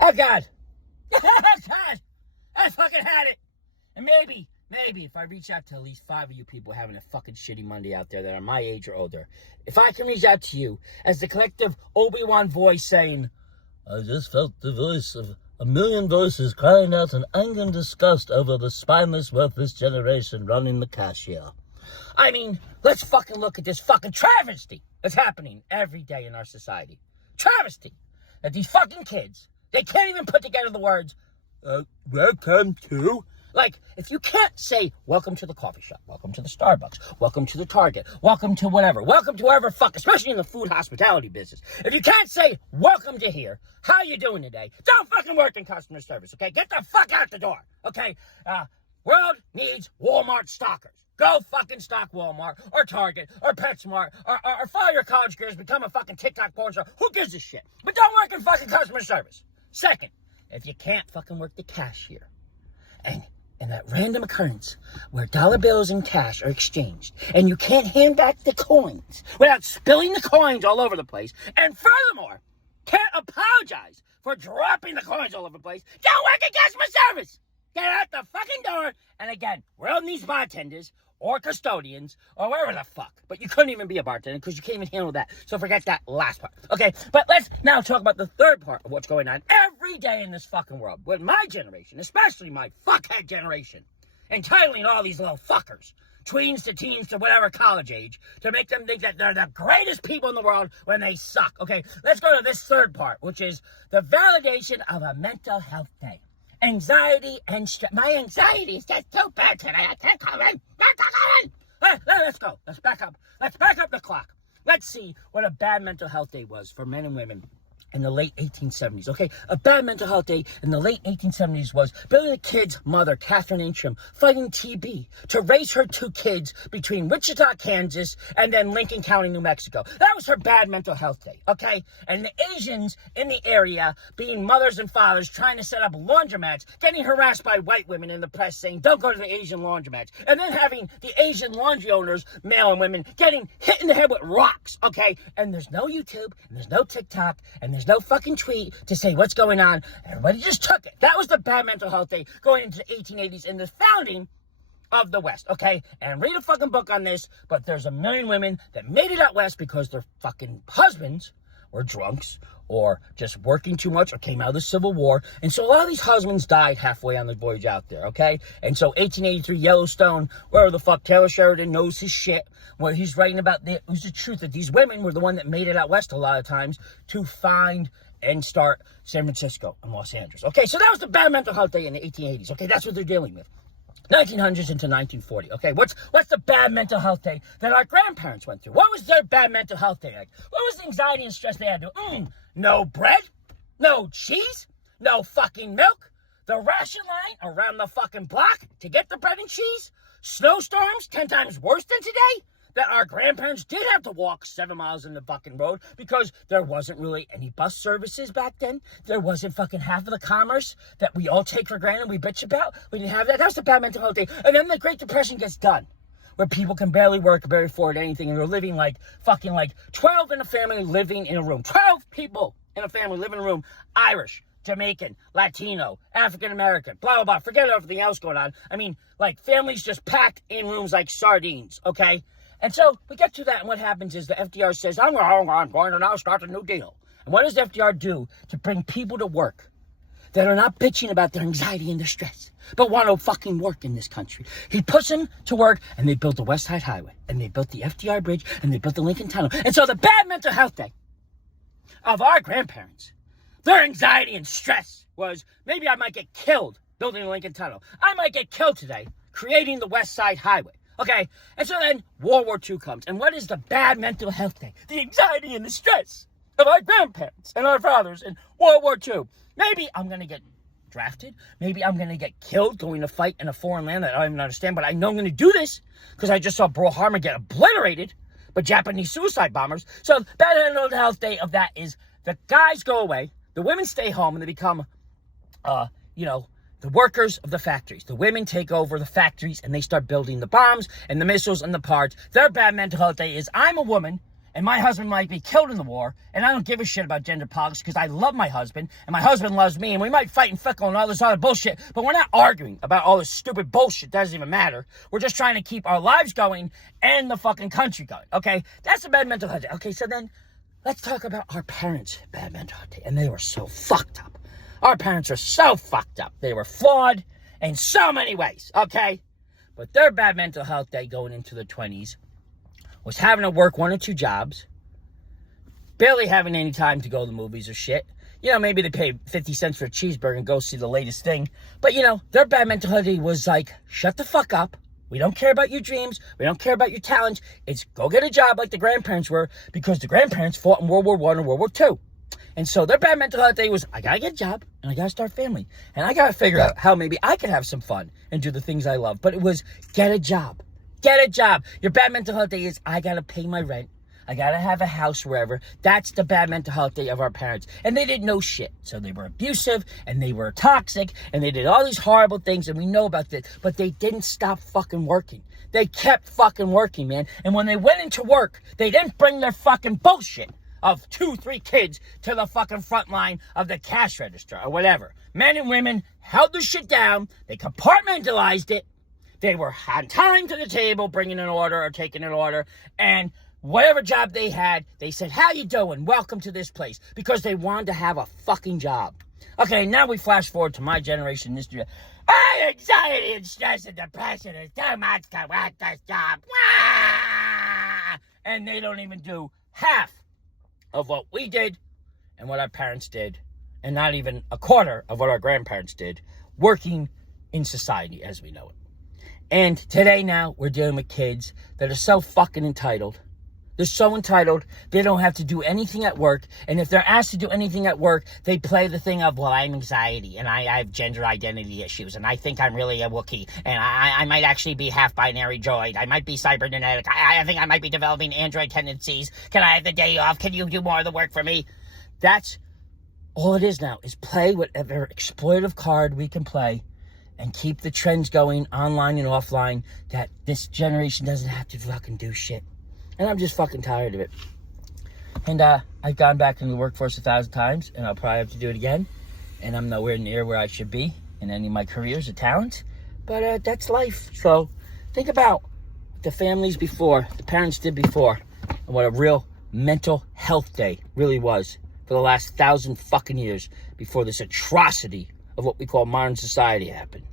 Oh, God. Oh, God. I fucking had it. And maybe if I reach out to at least 5 of you people having a fucking shitty Monday out there that are my age or older, if I can reach out to you as the collective Obi-Wan voice saying, I just felt the voice of a million voices crying out in anger and disgust over the spineless, worthless generation running the cashier. I mean, let's fucking look at this fucking travesty that's happening every day in our society. Travesty. That these fucking kids, they can't even put together the words, welcome to. Like, if you can't say, welcome to the coffee shop, welcome to the Starbucks, welcome to the Target, welcome to whatever, welcome to wherever fuck, especially in the food hospitality business. If you can't say, welcome to here, how you doing today? Don't fucking work in customer service, okay? Get the fuck out the door, okay? World needs Walmart stockers. Go fucking stock Walmart, or Target, or PetSmart, or fire your college careers, become a fucking TikTok porn star. Who gives a shit? But don't work in fucking customer service. Second, if you can't fucking work the cashier, and that random occurrence where dollar bills and cash are exchanged, and you can't hand back the coins without spilling the coins all over the place, and furthermore, can't apologize for dropping the coins all over the place, don't work in customer service! Get out the fucking door! And again, world needs bartenders, or custodians, or wherever the fuck. But you couldn't even be a bartender, because you can't even handle that. So forget that last part. Okay, but let's now talk about the third part of what's going on every day in this fucking world. With my generation, especially my fuckhead generation, entitling all these little fuckers, tweens to teens to whatever college age, to make them think that they're the greatest people in the world when they suck. Okay, let's go to this third part, which is the validation of a mental health day. Anxiety and stress. My anxiety is just too bad today. I can't come in. Let's go. Let's back up. Let's back up the clock. Let's see what a bad mental health day was for men and women in the late 1870s, okay? A bad mental health day in the late 1870s was Billy the Kid's mother, Catherine Incham, fighting TB to raise her 2 kids between Wichita, Kansas, and then Lincoln County, New Mexico. That was her bad mental health day, okay? And the Asians in the area, being mothers and fathers, trying to set up laundromats, getting harassed by white women in the press saying, don't go to the Asian laundromats. And then having the Asian laundry owners, male and women, getting hit in the head with rocks, okay? And there's no YouTube, and there's no TikTok, and there's no fucking tweet to say what's going on. Everybody just took it. That was the bad mental health day going into the 1880s and the founding of the West, okay? And read a fucking book on this, but there's a million women that made it out West because their fucking husbands were drunks or just working too much or came out of the Civil War. And so a lot of these husbands died halfway on the voyage out there, okay? And so 1883, Yellowstone, wherever the fuck, Taylor Sheridan knows his shit, where he's writing about it was the truth that these women were the one that made it out West a lot of times to find and start San Francisco and Los Angeles. Okay, so that was the bad mental health day in the 1880s. Okay, that's what they're dealing with. 1900s into 1940. Okay, what's the bad mental health day that our grandparents went through? What was their bad mental health day like? What was the anxiety and stress they had to do? No bread, no cheese, no fucking milk, the ration line around the fucking block to get the bread and cheese, snowstorms 10 times worse than today, that our grandparents did have to walk 7 miles in the fucking road because there wasn't really any bus services back then. There wasn't fucking half of the commerce that we all take for granted, we bitch about. We didn't have that. That was the bad mental health day. And then the Great Depression gets done, where people can barely work, barely afford anything, and they're living like 12 in a family living in a room. 12 people in a family living in a room. Irish, Jamaican, Latino, African-American, blah, blah, blah. Forget everything else going on. I mean, like, families just packed in rooms like sardines, okay? And so we get to that, and what happens is the FDR says, I'm going to now start a new deal. And what does FDR do to bring people to work that are not bitching about their anxiety and their stress, but want to fucking work in this country? He puts them to work, and they built the West Side Highway, and they built the FDR Bridge, and they built the Lincoln Tunnel. And so the bad mental health day of our grandparents, their anxiety and stress was, maybe I might get killed building the Lincoln Tunnel. I might get killed today creating the West Side Highway. Okay, and so then World War II comes. And what is the bad mental health day? The anxiety and the stress of our grandparents and our fathers in World War II. Maybe I'm going to get drafted. Maybe I'm going to get killed going to fight in a foreign land that I don't even understand. But I know I'm going to do this because I just saw Pearl Harbor get obliterated by Japanese suicide bombers. So the bad mental health day of that is the guys go away, the women stay home, and they become, the workers of the factories. The women take over the factories and they start building the bombs and the missiles and the parts. Their bad mental health day is, I'm a woman And my husband might be killed in the war, and I don't give a shit about gender politics because I love my husband, and my husband loves me, and we might fight and fickle and all this other bullshit, but we're not arguing about all this stupid bullshit. Doesn't even matter. We're just trying to keep our lives going and the fucking country going, okay? That's a bad mental health day. Okay, so then let's talk about our parents' bad mental health day, and they were so fucked up. Our parents are so fucked up. They were flawed in so many ways, okay? But their bad mental health day going into the 20s was having to work 1 or 2 jobs, barely having any time to go to the movies or shit. You know, maybe they pay 50 cents for a cheeseburger and go see the latest thing. But, you know, their bad mental health was like, shut the fuck up. We don't care about your dreams. We don't care about your talents. It's go get a job like the grandparents were, because the grandparents fought in World War I and World War II. And so their bad mental health day was, I gotta get a job, and I gotta start a family. And I gotta figure out how maybe I could have some fun and do the things I love. But it was, get a job. Get a job. Your bad mental health day is, I gotta pay my rent. I gotta have a house wherever. That's the bad mental health day of our parents. And they didn't know shit. So they were abusive, and they were toxic, and they did all these horrible things, and we know about this. But they didn't stop fucking working. They kept fucking working, man. And when they went into work, they didn't bring their fucking bullshit of 2, 3 kids to the fucking front line of the cash register or whatever. Men and women held the shit down. They compartmentalized it. They were on time to the table, bringing an order or taking an order, and whatever job they had, they said, how you doing? Welcome to this place, because they wanted to have a fucking job. Okay, now we flash forward to my generation, this year. Anxiety and stress and depression is too much to work this job. And they don't even do half of what we did and what our parents did, and not even a quarter of what our grandparents did, working in society as we know it. And today now, we're dealing with kids that are so fucking entitled. They're so entitled, they don't have to do anything at work. And if they're asked to do anything at work, they play the thing of, well, I'm anxiety, and I have gender identity issues, and I think I'm really a Wookiee, and I might actually be half-binary droid. I might be cybernetic. I think I might be developing android tendencies. Can I have the day off? Can you do more of the work for me? That's all it is now, is play whatever exploitative card we can play and keep the trends going online and offline, that this generation doesn't have to fucking do shit. And I'm just fucking tired of it. And I've gone back into the workforce 1,000 times, and I'll probably have to do it again. And I'm nowhere near where I should be in any of my careers or talents. But that's life. So think about the families before, the parents did before, and what a real mental health day really was for the last 1,000 fucking years before this atrocity of what we call modern society happened.